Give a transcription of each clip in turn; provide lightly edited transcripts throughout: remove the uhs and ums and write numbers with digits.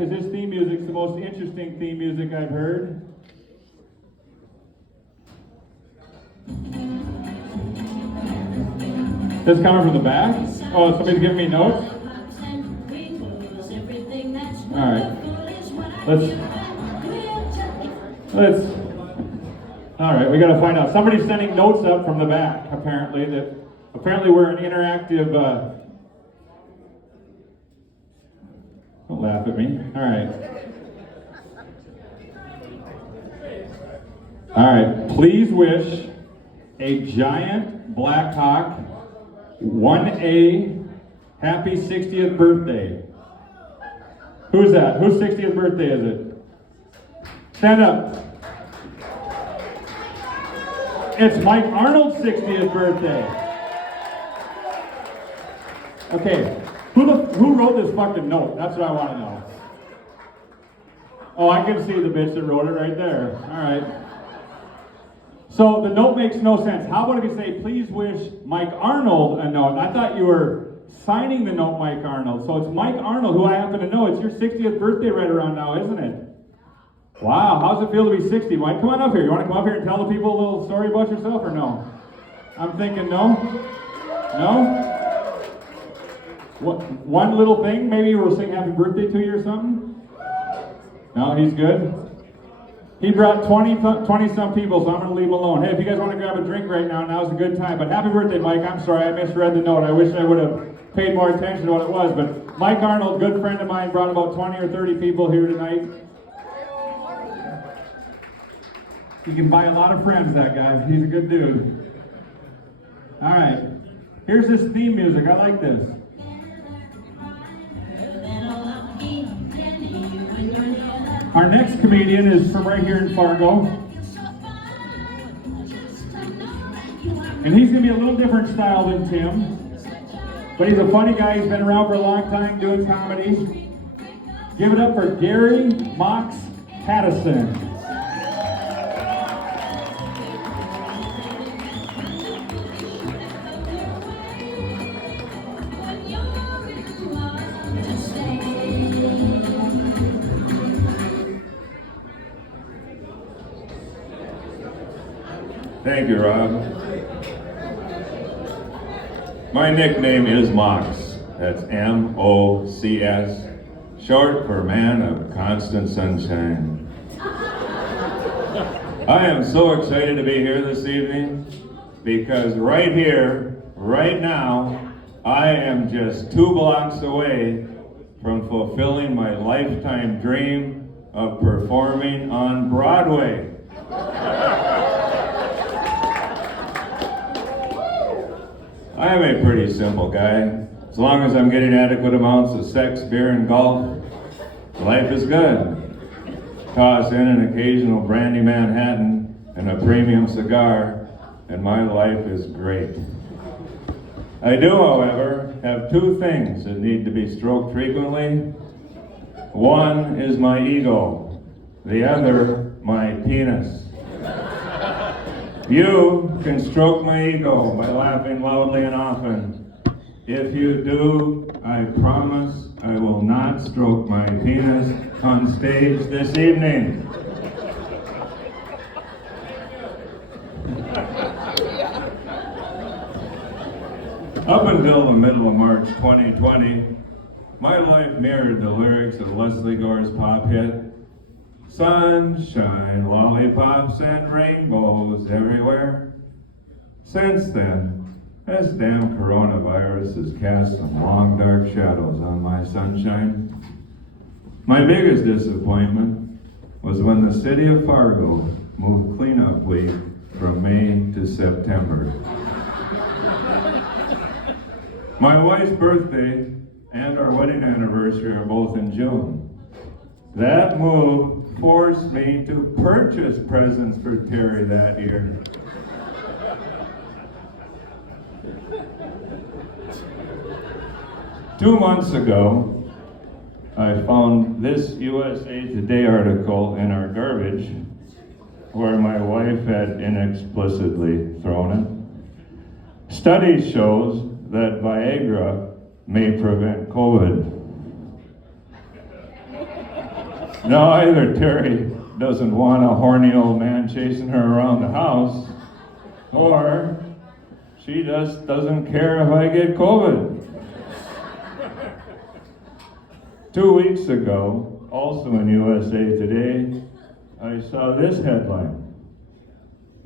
because this theme music's the most interesting theme music I've heard. This coming from the back? Oh, somebody's giving me notes? Alright. Alright, we gotta find out. Somebody's sending notes up from the back, apparently. Apparently we're an interactive, don't laugh at me. Alright, please wish a giant Black Hawk 1A happy 60th birthday. Who's that? Whose 60th birthday is it? Stand up. It's Mike Arnold's 60th birthday. Okay, who wrote this fucking note? That's what I want to know. Oh, I can see the bitch that wrote it right there. All right. So the note makes no sense. How about if you say, please wish Mike Arnold a note? I thought you were signing the note, Mike Arnold. So it's Mike Arnold, who I happen to know. It's your 60th birthday right around now, isn't it? Wow, how's it feel to be 60, Mike? Come on up here. You want to come up here and tell the people a little story about yourself or no? I'm thinking no. No? What, one little thing? Maybe you were saying happy birthday to you or something? No, he's good. He brought 20-some people, so I'm going to leave him alone. Hey, if you guys want to grab a drink right now, now's a good time. But happy birthday, Mike. I'm sorry, I misread the note. I wish I would have paid more attention to what it was. But Mike Arnold, good friend of mine, brought about 20 or 30 people here tonight. He can buy a lot of friends, that guy. He's a good dude. All right. Here's this theme music. I like this. Our next comedian is from right here in Fargo. And he's going to be a little different style than Tim. But he's a funny guy. He's been around for a long time doing comedy. Give it up for Gary Mocs PATTISON. Thank you, Rob. My nickname is Mocs. That's M-O-C-S, short for Man of Constant Sunshine. I am so excited to be here this evening because right here, right now, I am just 2 blocks away from fulfilling my lifetime dream of performing on Broadway. I am a pretty simple guy. As long as I'm getting adequate amounts of sex, beer, and golf, life is good. Toss in an occasional brandy Manhattan and a premium cigar, and my life is great. I do, however, have 2 things that need to be stroked frequently. One is my ego, the other, my penis. You can stroke my ego by laughing loudly and often. If you do, I promise I will not stroke my penis on stage this evening. Up until the middle of March 2020, my life mirrored the lyrics of Leslie Gore's pop hit, sunshine, lollipops, and rainbows everywhere. Since then, this damn coronavirus has cast some long, dark shadows on my sunshine. My biggest disappointment was when the city of Fargo moved cleanup week from May to September. My wife's birthday and our wedding anniversary are both in June. That move forced me to purchase presents for Terry that year. Two months ago, I found this USA Today article in our garbage where my wife had inexplicitly thrown it. Study shows that Viagra may prevent COVID. No, either Terry doesn't want a horny old man chasing her around the house, or she just doesn't care if I get COVID. 2 weeks ago, also in USA Today, I saw this headline: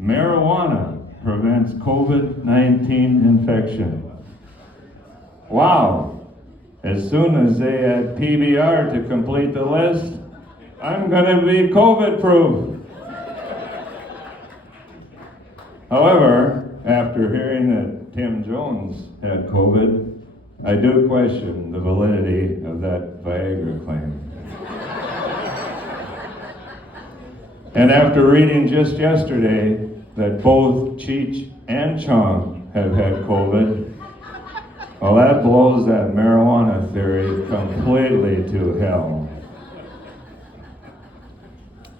marijuana prevents COVID-19 infection. Wow. As soon as they add PBR to complete the list, I'm gonna be COVID-proof. However, after hearing that Tim Jones had COVID, I do question the validity of that Viagra claim. And after reading just yesterday that both Cheech and Chong have had COVID, well, that blows that marijuana theory completely to hell.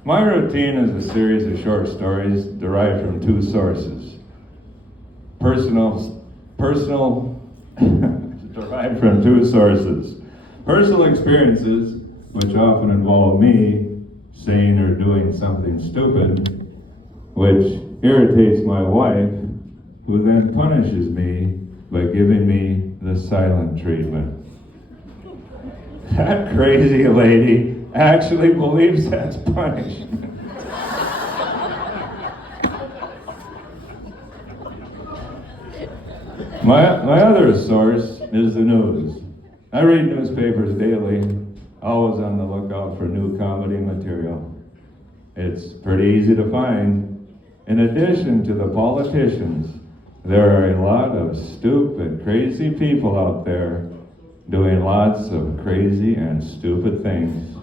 My routine is a series of short stories derived from two sources. Derived from two sources. Personal experiences, which often involve me saying or doing something stupid, which irritates my wife, who then punishes me by giving me the silent treatment. That crazy lady actually believes that's punishment. My other source is the news. I read newspapers daily, always on the lookout for new comedy material. It's pretty easy to find. In addition to the politicians, there are a lot of stupid, crazy people out there doing lots of crazy and stupid things.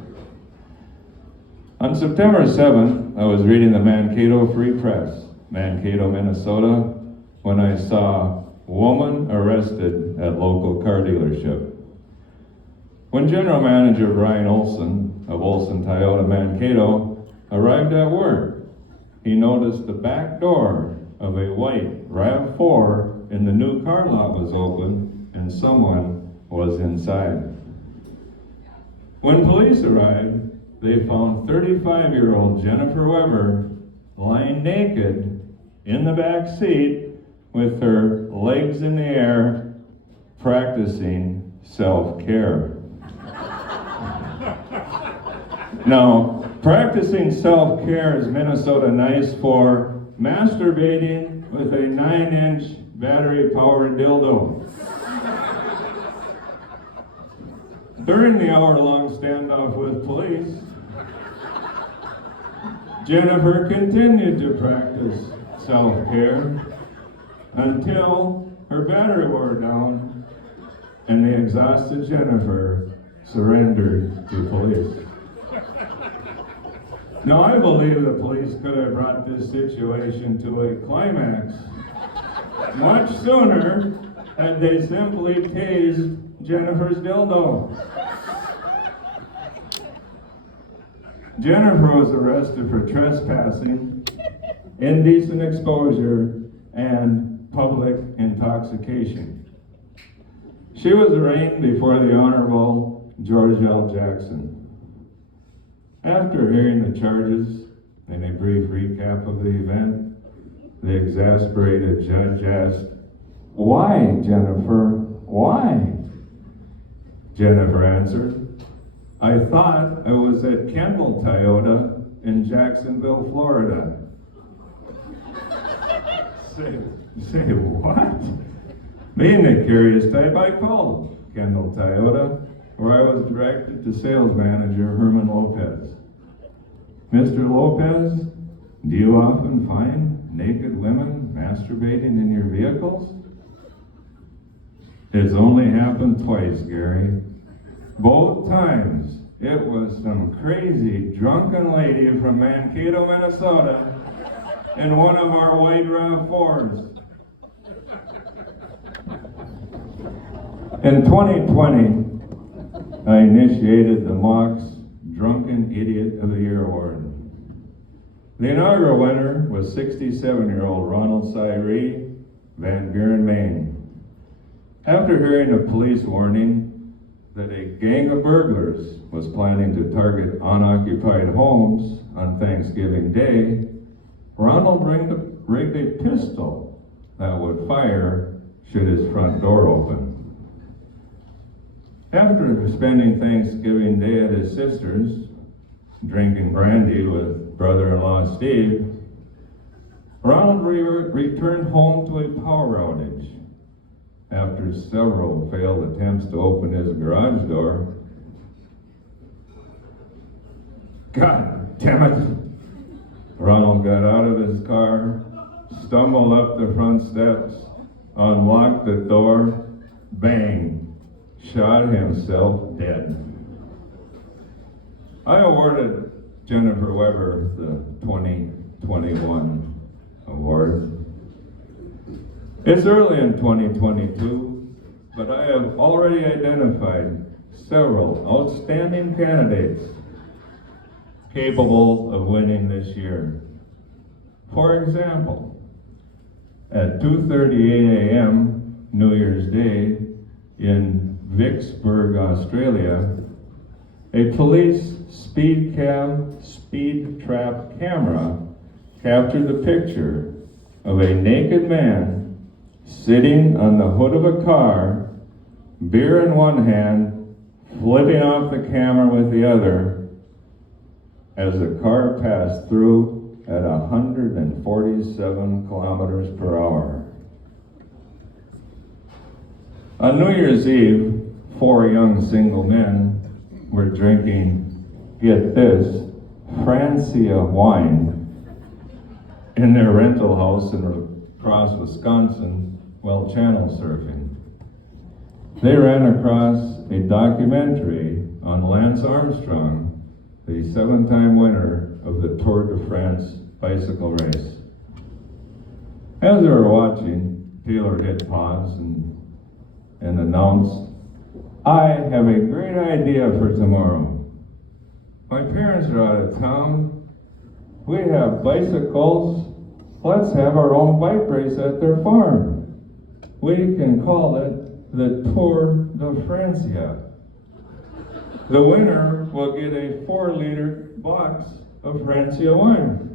On September 7th, I was reading the Mankato Free Press, Mankato, Minnesota, when I saw woman arrested at local car dealership. When General Manager Brian Olson of Olson Toyota Mankato arrived at work, he noticed the back door of a white RAV4 in the new car lot was open and someone was inside. When police arrived, they found 35-year-old Jennifer Weber lying naked in the back seat with her legs in the air, practicing self-care. Now, practicing self-care is Minnesota nice for masturbating with a 9-inch battery-powered dildo. During the hour-long standoff with police, Jennifer continued to practice self-care until her battery wore down and the exhausted Jennifer surrendered to police. Now, I believe the police could have brought this situation to a climax much sooner had they simply tased Jennifer's dildo. Jennifer was arrested for trespassing, indecent exposure, and public intoxication. She was arraigned before the Honorable George L. Jackson. After hearing the charges and a brief recap of the event, the exasperated judge asked, "Why, Jennifer? Why?" Jennifer answered, "I thought I was at Kendall Toyota in Jacksonville, Florida." Say what? Being the curious type, I called Kendall Toyota, where I was directed to sales manager Herman Lopez. "Mr. Lopez, do you often find naked women masturbating in your vehicles?" "It's only happened twice, Gary. Both times it was some crazy drunken lady from Mankato, Minnesota in one of our white RAV4s. In 2020, I initiated the Mocs Drunken Idiot of the Year Award. The inaugural winner was 67-year-old Ronald Cyree, Van Buren, Maine. After hearing a police warning, that a gang of burglars was planning to target unoccupied homes on Thanksgiving Day, Ronald rigged a pistol that would fire should his front door open. After spending Thanksgiving Day at his sister's, drinking brandy with brother-in-law Steve, Ronald returned home to a power outage. After several failed attempts to open his garage door, God damn it! Ronald got out of his car, stumbled up the front steps, unlocked the door, bang, shot himself dead. I awarded Jennifer Weber the 2021 award. It's early in 2022, but I have already identified several outstanding candidates capable of winning this year. For example, at 2:38 a.m. New Year's Day in Vicksburg, Australia, a police speed trap camera captured the picture of a naked man sitting on the hood of a car, beer in one hand, flipping off the camera with the other, as the car passed through at 147 kilometers per hour. On New Year's Eve, 4 young single men were drinking, get this, Francia wine in their rental house in across Wisconsin while channel surfing. They ran across a documentary on Lance Armstrong, the 7-time winner of the Tour de France bicycle race. As they were watching, Taylor hit pause and announced, "I have a great idea for tomorrow. My parents are out of town. We have bicycles. Let's have our own bike race at their farm. We can call it the Tour de Francia. The winner will get a 4-liter box of Francia wine."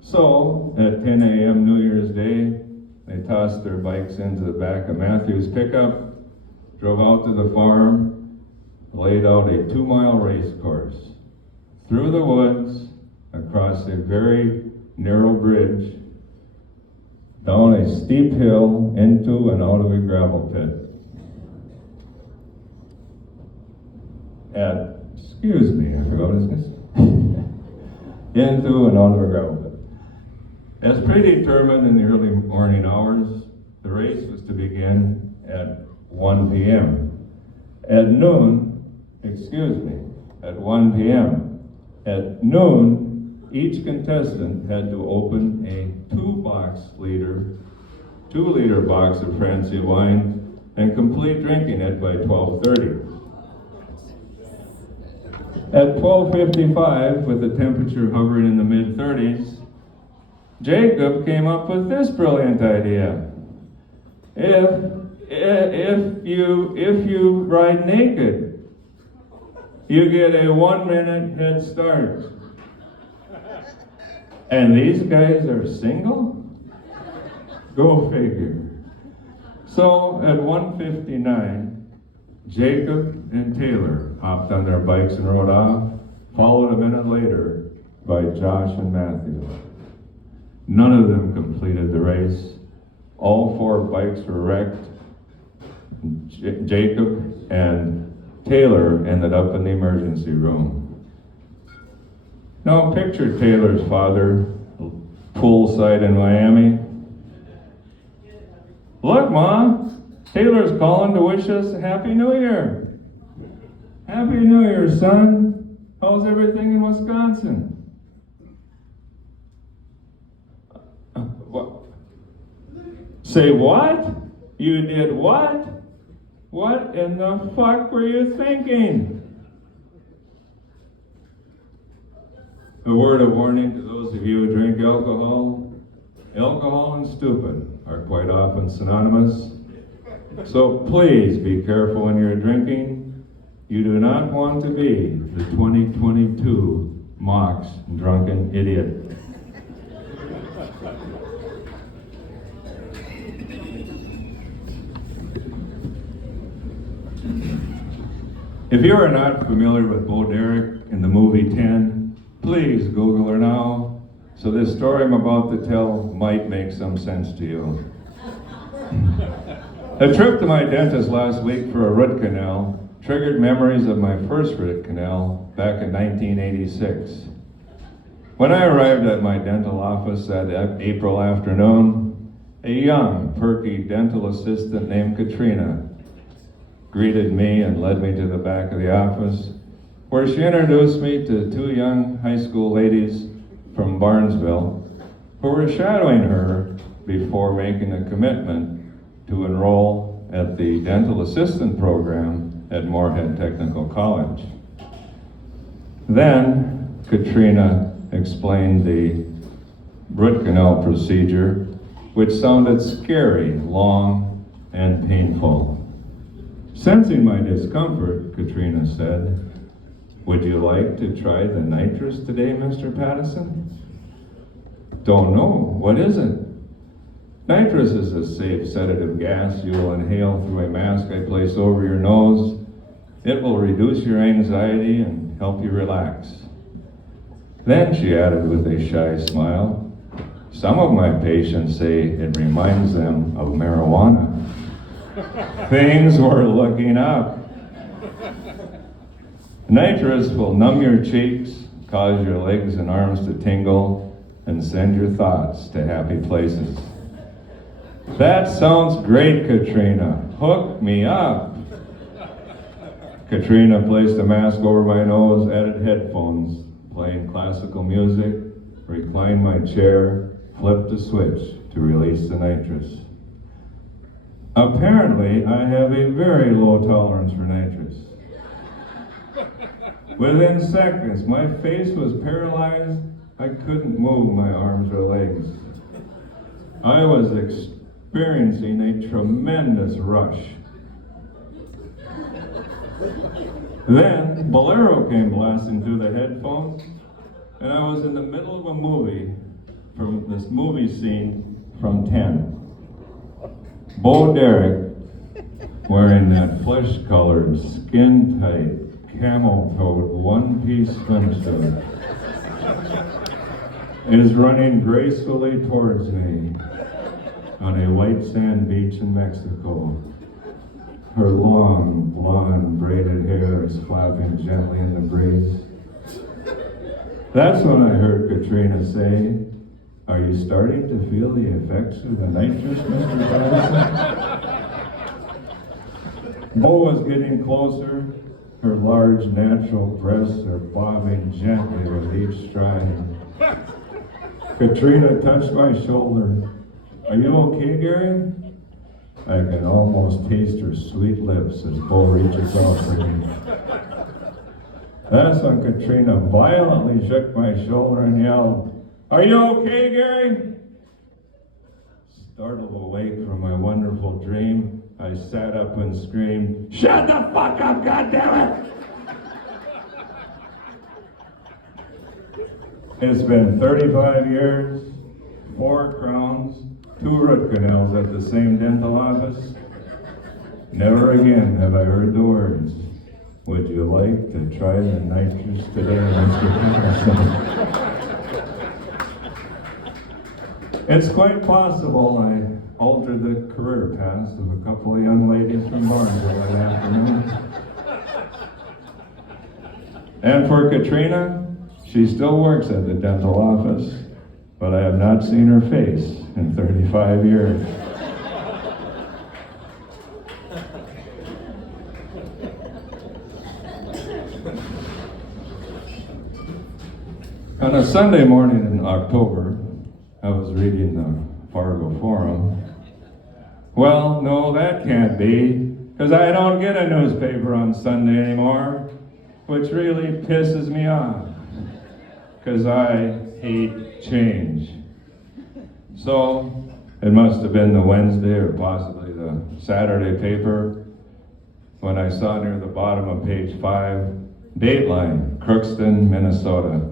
So, at 10 a.m. New Year's Day, they tossed their bikes into the back of Matthew's pickup, drove out to the farm, laid out a 2-mile race course, through the woods, across a very narrow bridge, down a steep hill, into and out of a gravel pit. Excuse me, I forgot what I was going to say. Into and out of a gravel pit. As predetermined in the early morning hours, the race was to begin at 1 p.m. At 1 p.m. At noon, each contestant had to open a 2-liter box of Francia wine and complete drinking it by 12:30. At 12:55, with the temperature hovering in the mid-30s, Jacob came up with this brilliant idea. If you ride naked, you get a 1-minute head start. And these guys are single? Go figure. So at 1:59, Jacob and Taylor hopped on their bikes and rode off, followed a minute later by Josh and Matthew. None of them completed the race. All 4 bikes were wrecked. Jacob and Taylor ended up in the emergency room. Now picture Taylor's father, poolside in Miami. "Look, Ma, Taylor's calling to wish us a Happy New Year." "Happy New Year, son. How's everything in Wisconsin?" What? Say what? You did what? What in the fuck were you thinking? A word of warning to those of you who drink alcohol. Alcohol and stupid are quite often synonymous. So please be careful when you're drinking. You do not want to be the 2022 Mocs drunken idiot. If you are not familiar with Bo Derek in the movie 10, please Google her now, so this story I'm about to tell might make some sense to you. A trip to my dentist last week for a root canal triggered memories of my first root canal back in 1986. When I arrived at my dental office that April afternoon, a young, perky dental assistant named Katrina greeted me and led me to the back of the office, where she introduced me to two young high school ladies from Barnesville who were shadowing her before making a commitment to enroll at the dental assistant program at Moorhead Technical College. Then Katrina explained the root canal procedure, which sounded scary, long, and painful. Sensing my discomfort, Katrina said, "Would you like to try the nitrous today, Mr. Pattison?" "Don't know. What is it?" "Nitrous is a safe sedative gas you will inhale through a mask I place over your nose. It will reduce your anxiety and help you relax." Then she added with a shy smile, "Some of my patients say it reminds them of marijuana." Things were looking up. Nitrous will numb your cheeks, cause your legs and arms to tingle, and send your thoughts to happy places. "That sounds great, Katrina. Hook me up." Katrina placed a mask over my nose, added headphones, playing classical music, reclined my chair, flipped a switch to release the nitrous. Apparently, I have a very low tolerance for nitrous. Within seconds, my face was paralyzed. I couldn't move my arms or legs. I was experiencing a tremendous rush. Then, Bolero came blasting through the headphones, and I was in the middle of a movie, from this movie scene from 10. Bo Derek, wearing that flesh-colored, skin-tight, camel-toed, one-piece swimsuit, is running gracefully towards me on a white sand beach in Mexico. Her long, blonde, braided hair is flapping gently in the breeze. That's when I heard Katrina say, "Are you starting to feel the effects of the nitrous, Mr. Pattison?" Bo was getting closer. Her large, natural breasts are bobbing gently with each stride. Katrina touched my shoulder. "Are you okay, Gary?" I can almost taste her sweet lips as Bo reaches out for me. That's when Katrina violently shook my shoulder and yelled, "Are you okay, Gary?" Startled awake from my wonderful dream, I sat up and screamed, "Shut the fuck up, goddammit!" It's been 35 years, 4 crowns, 2 root canals at the same dental office. Never again have I heard the words, "Would you like to try the nitrous today, Mr. Pattison?" It's quite possible I altered the career paths of a couple of young ladies from Barnesville that afternoon. And for Katrina, she still works at the dental office, but I have not seen her face in 35 years. On a Sunday morning in October, I was reading the Fargo Forum. Well, no, that can't be, because I don't get a newspaper on Sunday anymore, which really pisses me off, because I hate change. So, it must have been the Wednesday or possibly the Saturday paper when I saw near the bottom of page 5, Dateline, Crookston, Minnesota.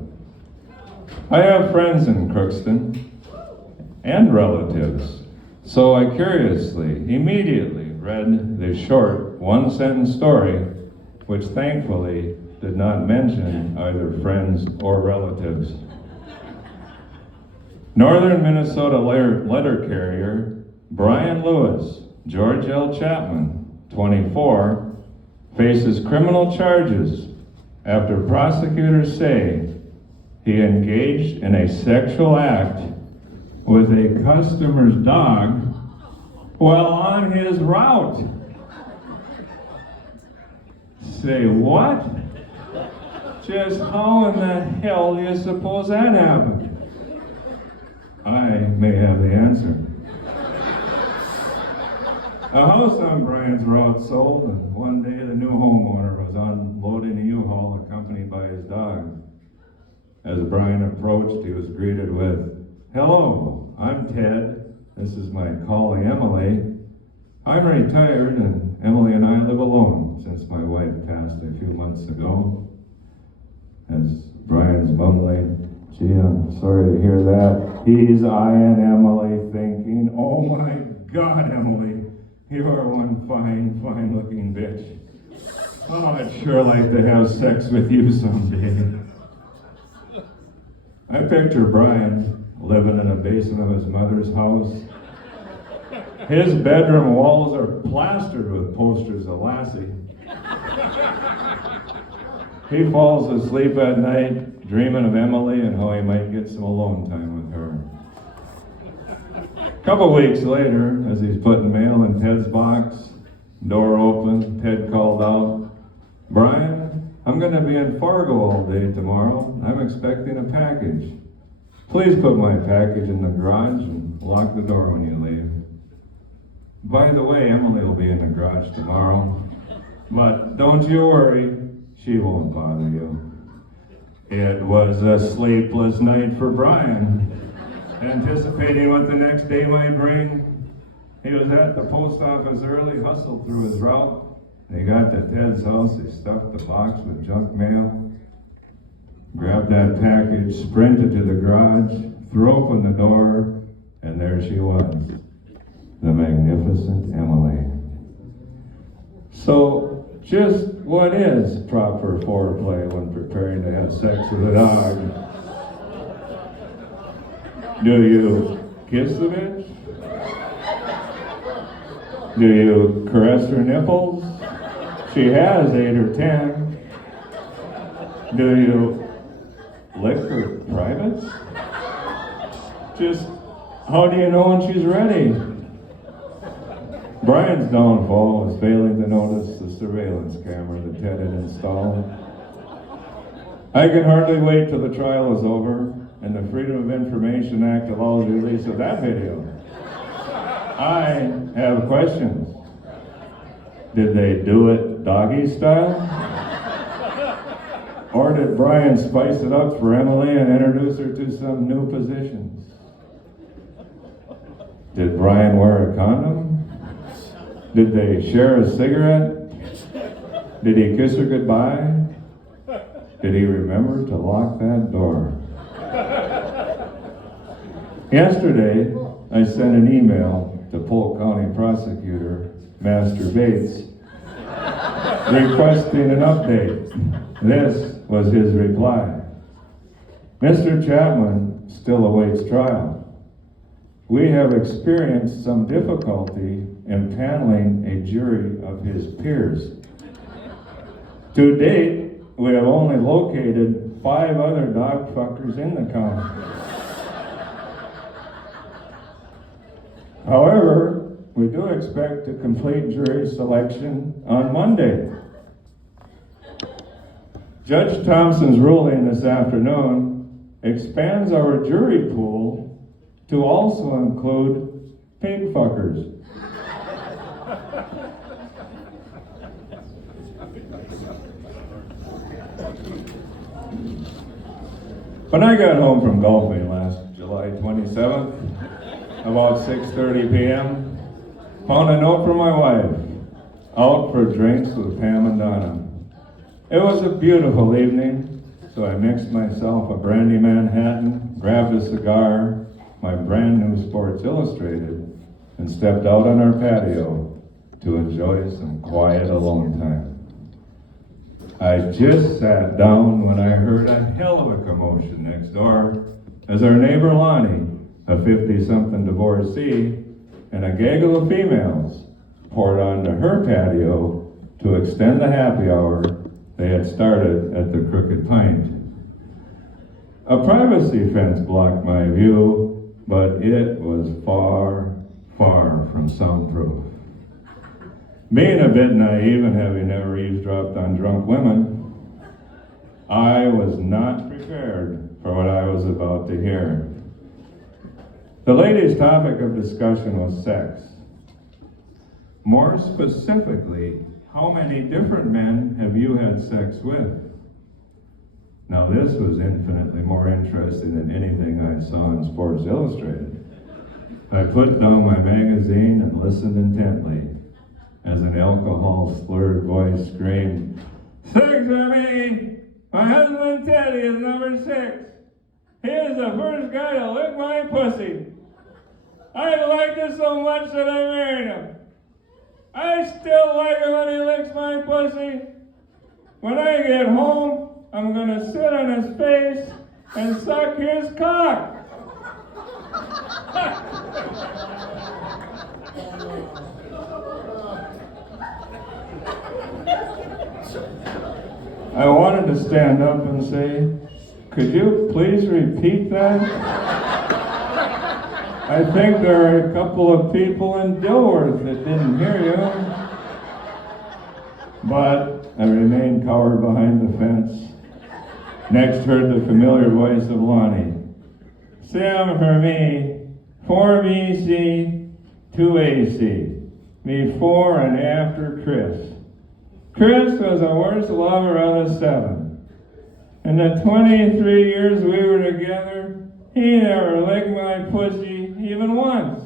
I have friends in Crookston and relatives, so I curiously, immediately read the short one-sentence story, which thankfully did not mention either friends or relatives. Northern Minnesota letter carrier Brian Lewis, George L. Chapman, 24, faces criminal charges after prosecutors say he engaged in a sexual act with a customer's dog while on his route. Say what? Just how in the hell do you suppose that happened? I may have the answer. A house on Brian's route sold, and one day the new homeowner was unloading a U-Haul accompanied by his dog. As Brian approached, he was greeted with, "Hello, I'm Ted. This is my collie Emily. I'm retired, and Emily and I live alone since my wife passed a few months ago." As Brian's mumbling, "Gee, I'm sorry to hear that," he's eyeing Emily thinking, "Oh my God, Emily, you are one fine looking bitch. Oh, I'd sure like to have sex with you someday." I picture Brian living in the basement of his mother's house. His bedroom walls are plastered with posters of Lassie. He falls asleep at night dreaming of Emily and how he might get some alone time with her. A couple weeks later, as he's putting mail in Ted's box, door open, Ted called out, "Brian, I'm going to be in Fargo all day tomorrow. I'm expecting a package. Please put my package in the garage and lock the door when you leave." By the way, Emily will be in the garage tomorrow, but don't you worry, she won't bother you. It was a sleepless night for Brian, anticipating what the next day might bring. He was at the post office early, hustled through his route. He got to Ted's house, he stuffed the box with junk mail, grabbed that package, sprinted to the garage, threw open the door, and there she was, the magnificent Emily. So, just what is proper foreplay when preparing to have sex with a dog? Do you kiss the bitch? Do you caress her nipples? She has 8 or 10. Do you lick her privates? Just how do you know when she's ready? Brian's downfall was failing to notice the surveillance camera that Ted had installed. I can hardly wait till the trial is over and the Freedom of Information Act allows the release of that video. I have questions. Did they do it doggy style? Or did Brian spice it up for Emily and introduce her to some new positions? Did Brian wear a condom? Did they share a cigarette? Did he kiss her goodbye? Did he remember to lock that door? Yesterday, I sent an email to Polk County Prosecutor Master Bates requesting an update. This was his reply. Mr. Chapman still awaits trial. We have experienced some difficulty in paneling a jury of his peers. To date, we have only located 5 other dog fuckers in the county. However, we do expect to complete jury selection on Monday. Judge Thompson's ruling this afternoon expands our jury pool to also include pig fuckers. When I got home from golfing last July 27th, about 6:30 p.m., Found a note from my wife. Out for drinks with Pam and Donna. It was a beautiful evening, so I mixed myself a brandy Manhattan, grabbed a cigar, my brand new Sports Illustrated, and stepped out on our patio to enjoy some quiet alone time. I just sat down when I heard a hell of a commotion next door as our neighbor Lonnie, a 50-something divorcee, and a gaggle of females poured onto her patio to extend the happy hour they had started at the Crooked Pint. A privacy fence blocked my view, but it was far, far from soundproof. Being a bit naive and having never eavesdropped on drunk women, I was not prepared for what I was about to hear. The ladies' topic of discussion was sex. More specifically, how many different men have you had sex with? Now this was infinitely more interesting than anything I saw in Sports Illustrated. I put down my magazine and listened intently as an alcohol-slurred voice screamed, "Six for me! My husband Teddy is number 6. He is the first guy to lick my pussy. I liked it so much that I married him. I still like it when he licks my pussy. When I get home, I'm gonna sit on his face and suck his cock." I wanted to stand up and say, "Could you please repeat that?" I think there are a couple of people in Dilworth that didn't hear you. But I remained cowered behind the fence. Next heard the familiar voice of Lonnie. "Sam for me, 4 BC, 2 AC. Before and after Chris. Chris was the worst lover of the 7. In the 23 years we were together, he never licked my pussy even once.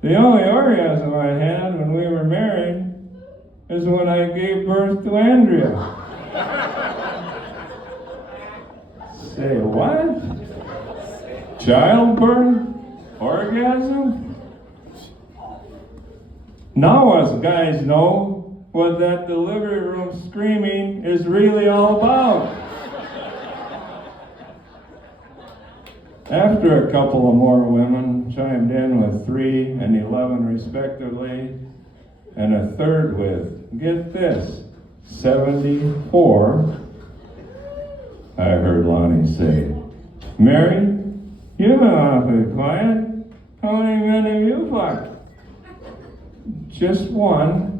The only orgasm I had when we were married is when I gave birth to Andrea." Say what? Childbirth? Orgasm? Now us guys know what that delivery room screaming is really all about. After a couple of more women chimed in with 3 and 11 respectively, and a third with, get this, 74, I heard Lonnie say, "Mary, you've been awfully quiet. How many men have you fucked?" "Just one.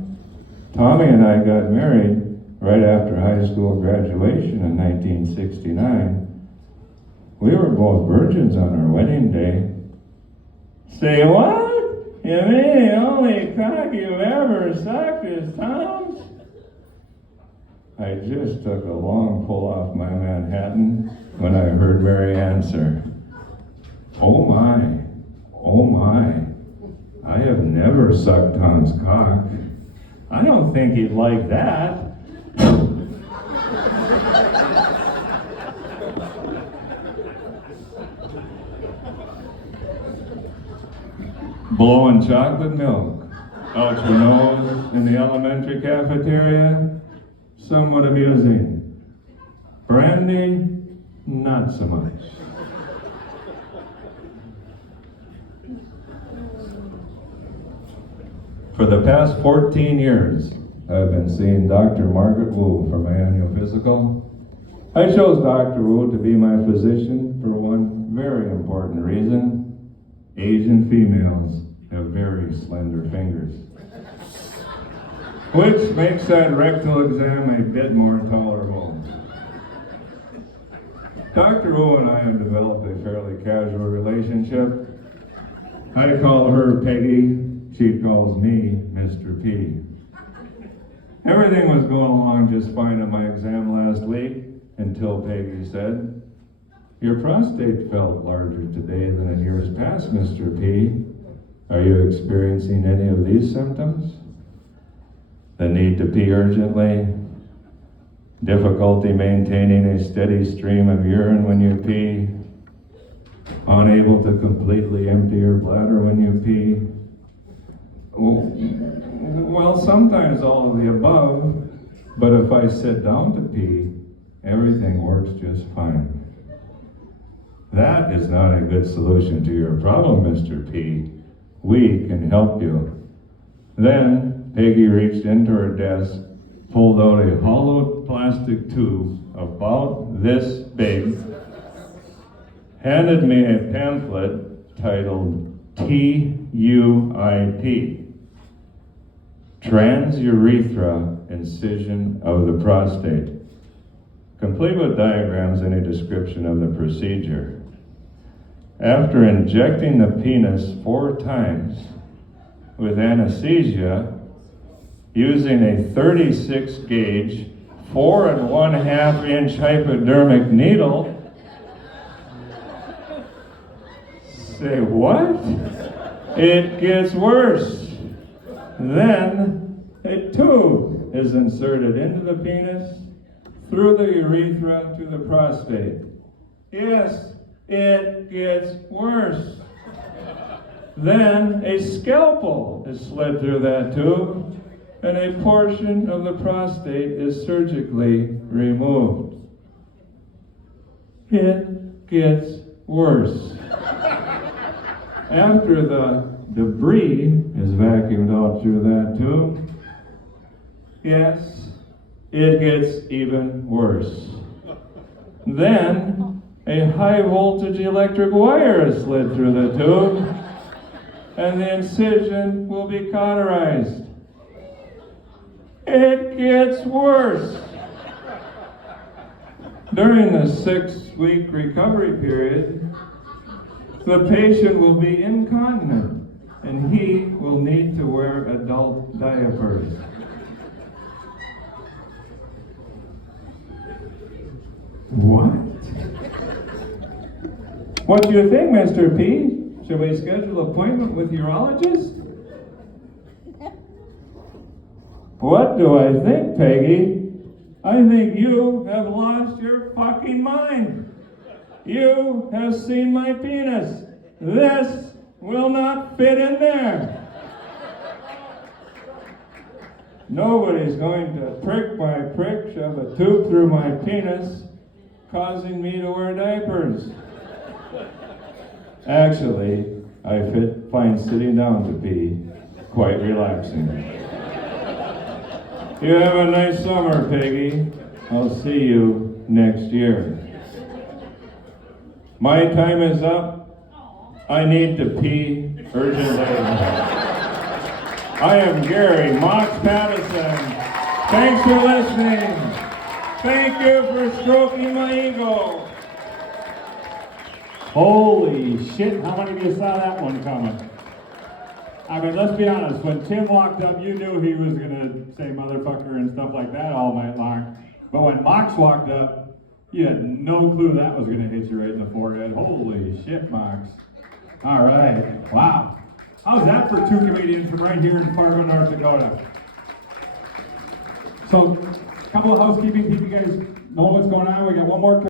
Tommy and I got married right after high school graduation in 1969. We were both virgins on our wedding day." "Say what? You mean the only cock you've ever sucked is Tom's?" I just took a long pull off my Manhattan when I heard Mary answer, "Oh my, oh my, I have never sucked Tom's cock. I don't think he'd like that." Blowing chocolate milk out your nose in the elementary cafeteria? Somewhat amusing. Brandy? Not so much. For the past 14 years, I've been seeing Dr. Margaret Wu for my annual physical. I chose Dr. Wu to be my physician for one very important reason. Asian females have very slender fingers, which makes that rectal exam a bit more tolerable. Dr. Wu and I have developed a fairly casual relationship. I call her Peggy. She calls me Mr. P. Everything was going along just fine at my exam last week until Peggy said, "Your prostate felt larger today than in years past, Mr. P. Are you experiencing any of these symptoms? The need to pee urgently, difficulty maintaining a steady stream of urine when you pee, unable to completely empty your bladder when you pee? Well, sometimes all of the above, but if I sit down to pee, everything works just fine. That is not a good solution to your problem, Mr. P. We can help you. Then Peggy reached into her desk, pulled out a hollowed plastic tube about this big, handed me a pamphlet titled TUIP, Transurethra Incision of the Prostate, complete with diagrams and a description of the procedure. After injecting the penis 4 times with anesthesia, using a 36 gauge, 4 1/2 inch hypodermic needle. Say what? It gets worse. Then a tube is inserted into the penis, through the urethra to the prostate. Yes, it gets worse. Then a scalpel is slid through that tube, and a portion of the prostate is surgically removed. It gets worse. After the debris is vacuumed out through that tube, yes, it gets even worse. Then a high voltage electric wire is slid through the tube, and the incision will be cauterized. It gets worse. During the 6-week recovery period, the patient will be incontinent, and he will need to wear adult diapers. What? What do you think, Mr. P? Should we schedule an appointment with urologist? What do I think, Peggy? I think you have lost your fucking mind. You have seen my penis. This will not fit in there. Nobody's going to prick by prick shove a tube through my penis, causing me to wear diapers. Actually, I find sitting down to be quite relaxing. You have a nice summer, Peggy. I'll see you next year. My time is up. I need to pee urgently. I am Gary Mocs Pattison. Thanks for listening. Thank you for stroking my ego. Holy shit, how many of you saw that one coming? I mean, let's be honest, when Tim walked up, you knew he was going to say motherfucker and stuff like that all night long. But when Mocs walked up, you had no clue that was going to hit you right in the forehead. Holy shit, Mocs. All right, wow. How's that for 2 comedians from right here in Fargo, North Dakota? So, a couple of housekeeping people, you guys know what's going on. We got one more